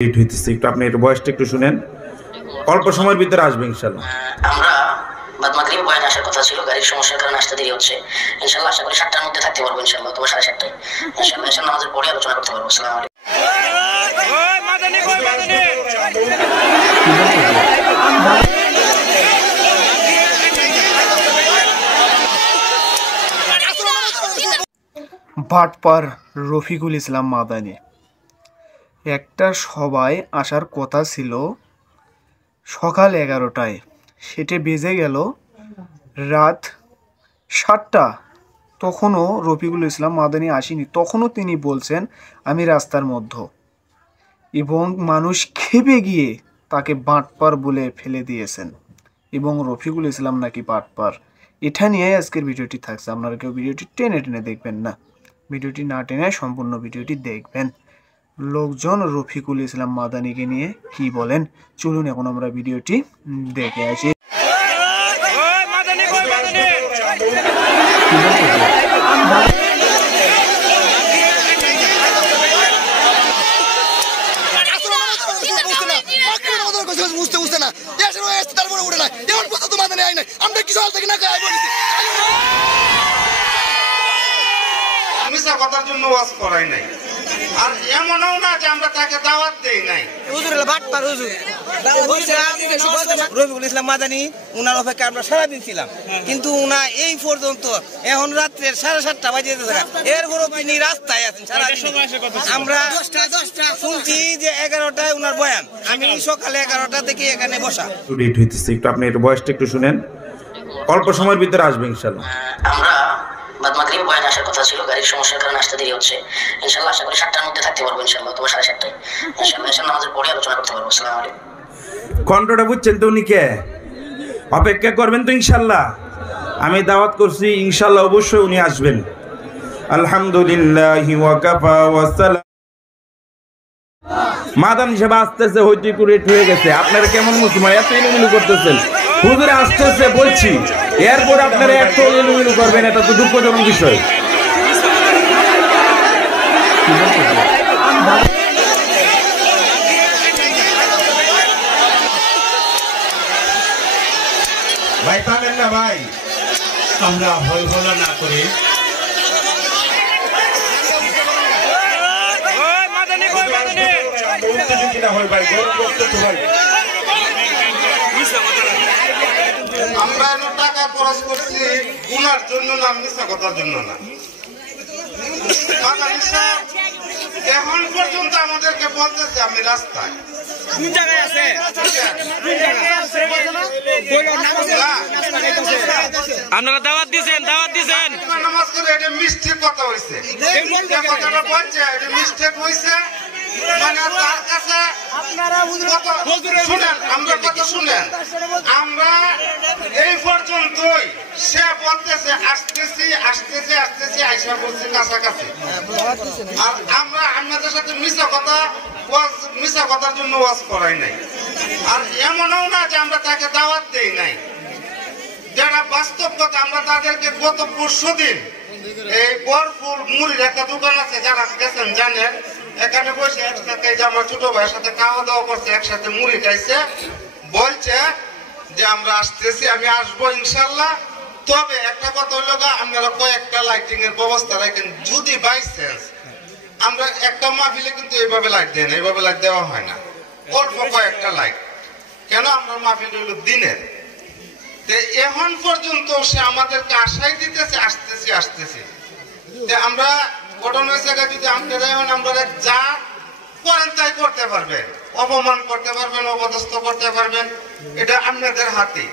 একটু আপনি এর বয়সটা একটু শুনেন, অল্প সময়ের ভিতরে আসবে ইনশাআল্লাহ। আমরা বাদ মাগরিব বয়ান আসার কথা ছিল, গাড়ির সমস্যার কারণে আসতে দেরি হচ্ছে। ইনশাআল্লাহ আশা করি 7টার মধ্যে থাকতে পারবো ইনশাআল্লাহ, অথবা 7:30টায় ইনশাআল্লাহ এসে নামাজের পরে আলোচনা করতে পারবো। আসসালামু আলাইকুম। বাটপার রফিকুল ইসলাম মাদানী। একটা সভায় আসার কথা ছিল সকাল 11টায়, সেটা বেজে গেল রাত 7টা। তখনও রফিকুল ইসলাম মাদানী আসেনি। তখনও তিনি বলছেন আমি রাস্তার মধ্যে, এবং মানুষ খেপে গিয়ে তাকে বাটপার বলে ফেলে দিয়েছেন, এবং রফিকুল ইসলাম নাকি বাটপার। এটা নিয়ে আজকের ভিডিওটি থাকছে। আপনারা কেউ ভিডিওটি টেনে টেনে দেখবেন না, ভিডিওটি না টেনে সম্পূর্ণ ভিডিওটি দেখবেন। লোকজন রফিকুল ইসলাম মাদানীকে নিয়ে কি বলেন, চলুন এখন আমরা ভিডিওটি দেখে আসি। কথার জন্য ওয়াজ করাই নাই, আর এমনও না যে আমরা তাকে দাওয়াত দেই নাই। রফিকুল ইসলাম মাদানী উনার অপেক্ষা আমরা সারাদিন ছিলাম, কিন্তু উনা এই পর্যন্ত এখন রাত্রের 7:30 বাজে এরপরও তিনি রাস্তায় আছেন সারাদিন। আমরা শুনছি যে 11টায় উনার বয়ান, আমি সকালে 11টা থেকে এখানে বসা। একটু আপনি এর বয়সটা একটু শুনেন, অল্প সময়ের ভিতরে আসবে ইনশাআল্লাহ। আমরা বাদ মাগরিব বয়ান আসার কথা ছিল, গাড়ির সমস্যার কারণে আসতে দেরি হচ্ছে। ইনশাআল্লাহ আশা করি 7টার মধ্যে থাকতে পারবো ইনশাআল্লাহ, অথবা 7:30টায় ইনশাআল্লাহ এসে নামাজের পরে আলোচনা করতে পারবো। আসসালামু আলাইকুম। কণ্ঠটা বুঝছেন তো? উনি কে? অপেক্ষা করবেন তো ইনশাআল্লাহ। আমি দাওয়াত করছি ইনশাআল্লাহ, অবশ্যই উনি আসবেন। আলহামদুলিল্লাহি ওয়া কাফা ওয়া সালাম। মাদান হিসেবে আসতেছে, হইতে কুরেট হয়ে গেছে। আপনারা কেমন মুসলমান এত এলোমেলো করতেছেন? হুজুরে আসতেছে বলছি, এরপর আপনারা এত এলোমেলো করবেন, এটা তো দুঃখজনক বিষয়। ভাই পাবেন না ভাই, আমরা হল হলা না করে আমরা টাকা খরচ করছি উনার জন্য না, মিশা কথার জন্য না। এখন পর্যন্ত আমাদেরকে বলতেছে আমি রাস্তায়। আপনারা দাওয়াত দিয়েছেন নামাজ করে এটা মিস্টেক কথা হয়েছে, কথাটা বলছে এটা মিস্টেক হয়েছে। মানে তার কাছে শুনেন, আমরা কথা শুনেন, আমরা এই পর্যন্তই সে বলতেছে আসতেছি আসতেছি আসতেছি, আইসা বলছি কাছাকাছি। আর আমরা আপনাদের সাথে মিশা কথার জন্য ওয়াজ করাই নাই, আর এমনও না যে আমরা তাকে দাওয়াত দেই নাই। যারা বাস্তব কথা, আমরা তাদেরকে গত পরশুদিন এই বরফুল মুড়ির একটা দোকান আছে, যারা গেছেন জানেন, এখানে বসে একসাথে যে আমার ছোট ভাইয়ের সাথে খাওয়া দাওয়া করছে, একসাথে মুড়ি খাইছে, বলছে যে আমরা আসতেছি, আমি আসবো ইনশাল্লাহ। তবে একটা কথা হইল, আপনারা কয়েকটা লাইটিং এর ব্যবস্থা রাখেন, যদি বাই চান্স আমরা একটা মাহফিলে কিন্তু এইভাবে লাইট দেন, এইভাবে লাইট দেওয়া হয় না, অল্প কয়েকটা লাইট। কেন? আপনার মাহফিল হইল দিনের। এখন পর্যন্ত সে আমাদেরকে আশাই দিতেছে আসতেছি আসতেছি। আমরা ঘটনার জায়গায় যদি আপনারা যা করেন তাই করতে পারবেন, অপমান করতে পারবেন, অপদস্থ করতে পারবেন, এটা আপনাদের হাতে।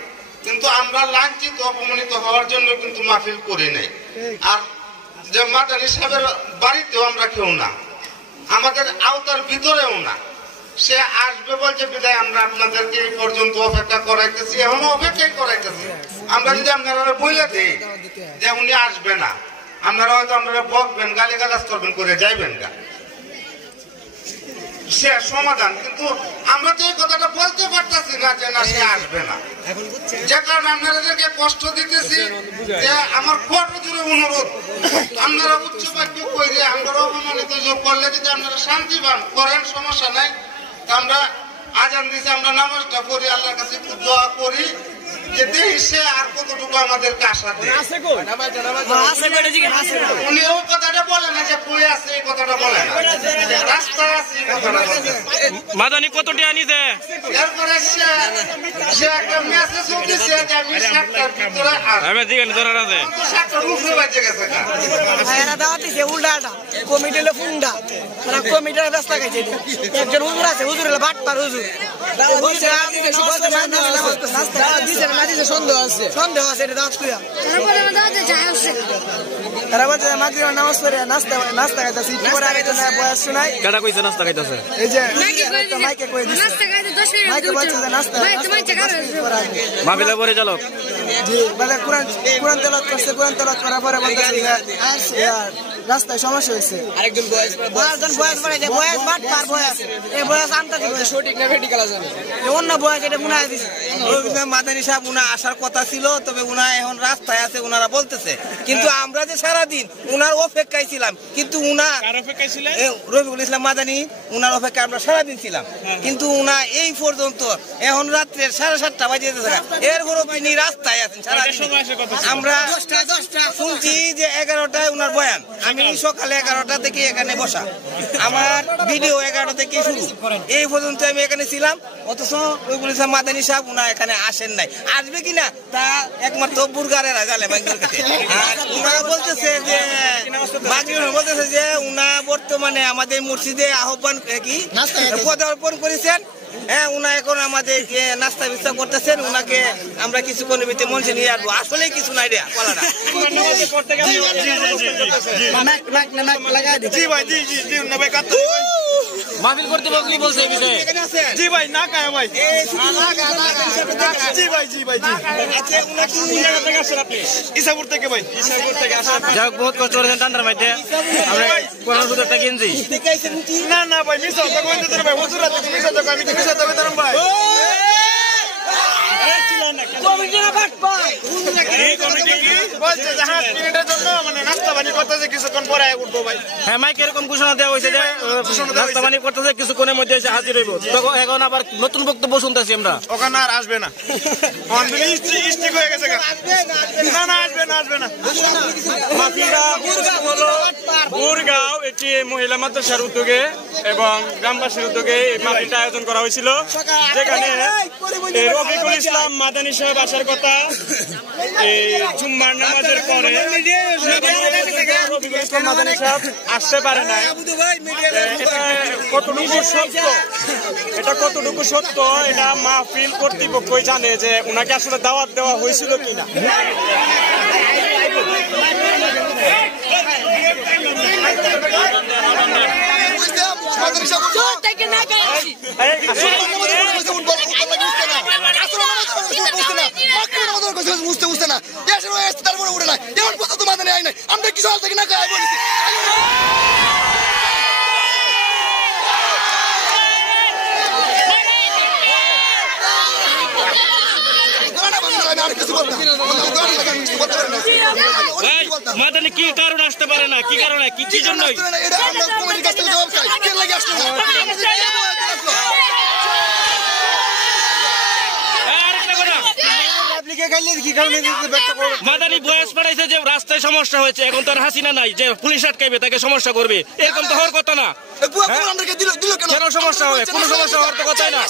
কিন্তু আমরা লাঞ্ছিত অপমানিত হওয়ার জন্য কিন্তু মাহফিল করি নাই। আর যে মাদানী সাহেবের বাড়িতেও আমরা কেউ না, আমাদের আওতার ভিতরেও না। সে আসবে বলছে বিদায় আমরা আপনাদেরকে এই পর্যন্ত অপেক্ষা করাইতেছি, এখনো অপেক্ষাই করাইতেছি। আমরা যদি আপনারা বলে দিই যে উনি আসবে না, আপনারা হয়তো আপনারা বকবেন, গালিগালাজ করবেন, করে যাইবেন গা, সে সমাধান। কিন্তু আমরা তো এই কথাটা বলতে পারতেছি না যে না সে আসবে না, যে কারণে আপনাদেরকে কষ্ট দিতেছি। যে আমার বড় জোরে অনুরোধ, আপনারা উচ্চ বাক্য করে আমরা অপমানিত যোগ করলে যদি আপনারা শান্তি পান করেন, সমস্যা নাই। আমরা আজান দিছি, আমরা নামাজটা পড়ি, আল্লাহর কাছে একটু দোয়া করি যে দেশে আর কতটুকু আমাদেরকে আশা দেয়। উনি ওই কথাটা বলে না যে কই আছে, এই কথাটা বলে না, রাস্তা আছে এই কথাটা বলে। মাদানি কত টাকা নিছে? এরপরে সে একটা মেসেজ দিছে যে আমি 7টার ভিতরে আসবো। আমি দিগান ধরার আছে 7টার উপরে বাজে গেছে। এরা দাওয়াত দিছে উল্টাটা, কমিটিলে ফুন্ডা, এরা কমিটির ব্যস্ত গেছে। একজন হুজুর আছে, হুজুর হলো বাটপার হুজুর। সন্দেহ আছে, এটা দাওয়াত কইয়া তারা বলছে মাগরিবের নামাজ পড়ে নাস্তা খাইতেছি, পরে আগে বয়স শোনাই কাটা কইছে নাস্তা খাইতেছে। এই যে মাইকে কই দিছে, মাইকে বলছে যে নাস্তা মাহফিলে পরে চলো। জি, মানে কোরআন তেলাওয়াত করছে, কোরআন তেলাওয়াত করার পরে বলতেছে যে রাস্তায় সমস্যা হয়েছে। আরেকজন বয়স পড়ে যে বয়স বাটপার বয়স, এই বয়স আনতে দিবে সঠিক না মেডিকেল আছে, অন্য বয়স এটা মুনায় দিছে। মাদানী সাহেব উনা আসার কথা ছিল, তবে উনা এখন রাস্তায় আছে উনারা বলতেছে, কিন্তু আমরা যে সারাদিন উনার অপেক্ষায় ছিলাম, কিন্তু উনা রফিকুল ইসলাম মাদানী উনার অপেক্ষায় আমরা সারাদিন ছিলাম, কিন্তু উনা এই পর্যন্ত এখন রাত্রের 7:30 বাজে এরপরও তিনি রাস্তায় আছেন সারাদিন। আমরা শুনছি যে 11টায় উনার বয়ান, আমি সকালে 11টা থেকে এখানে বসা, আমার ভিডিও 11টা থেকে শুরু, এই পর্যন্ত আমি এখানে ছিলাম, অথচ রফিকুল ইসলাম মাদানী সাহেব উনা এখানে আসেন নাই। আসবে কিনা তা একমাত্র বুরগারেরা জানে ব্যাংকের কাছে। আর উনারা বলতেছে যে বলতেছে যে উনা বর্তমানে আমাদের মসজিদে আহ্বান কি পদার্পণ করেছেন। হ্যাঁ, উনা এখন আমাদের নাস্তা বিস্তা করতেছেন, উনাকে আমরা কিছুক্ষণের ভিতরে মঞ্চে নিয়ে আসবো। আসলে কিছু নাই রে বলাটা। মাহফিল করতে বললি বলছে এই বিষয়ে। জি ভাই, না কায় ভাই, জি ভাই, জি ভাই, জি। আচ্ছা, উনা কি জায়গা থেকে আসেন আপনি? ইসাপুর থেকে ভাই, ইসাপুর থেকে আসেন। যাক, বহুত কষ্ট করেছেন ঠান্ডার মধ্যে, আমরা 15 টাকা কিনছি। না না ভাই, মিস হতো কইতে তোর ভাই, হুজুর আছে, মিস হতো, আমি তো মিস হতো তোর ভাই। কমিটিরা বাটপার এই কমিটি কি বলছে যে 5 মিনিটের জন্য মানে নাস্তা পানি করতেছে, কিছুক্ষণ পরে আয় উঠবো ভাই। হ্যাঁ, মাইকে এরকম ঘোষণা দেওয়া হয়েছে যে নাস্তা পানি করতেছে, কিছুক্ষণের মধ্যে এসে হাজির হইব। তখন এখন আবার নতুন বক্তব্য শুনতেছি আমরা। ওখানে আর আসবে না, স্টিক হয়ে গেছে। না না, আসবে না, আসবে না। বুরগাঁও একটি মহিলা মাদ্রাসার উদ্যোগে এবং গ্রামবাসীর উদ্যোগে এই মাহফিলটা আয়োজন করা হয়েছিল, যেখানে রফিকুল ইসলাম মাদানী সাহেব আসার কথা এই জুম্মার নামাজের পরে। রফিকুল ইসলাম মাদানী সাহেব আসতে পারে না। এটা কতটুকু সত্য, এটা মাহফিল কর্তৃপক্ষই জানে যে ওনাকে আসলে দাওয়াত দেওয়া হয়েছিল কিনা। বুঝতে না তারপরে উঠে না, এমন কথা তো মাথায় নেই, আমরা কিছু হাল থেকে না খাই বলেছি। মাদানী কি কারণ আসতে পারে না, কি কারণে, কি জন্য? মাদানী বয়স বাড়াইছে যে রাস্তায় সমস্যা হয়েছে, এখন তার হাসিনা নাই যে পুলিশ আটকাইবে, তাকে সমস্যা করবে, এরকম তো হওয়ার কথা না। কেন সমস্যা হবে? কোনো সমস্যা হওয়ার তো কথাই না।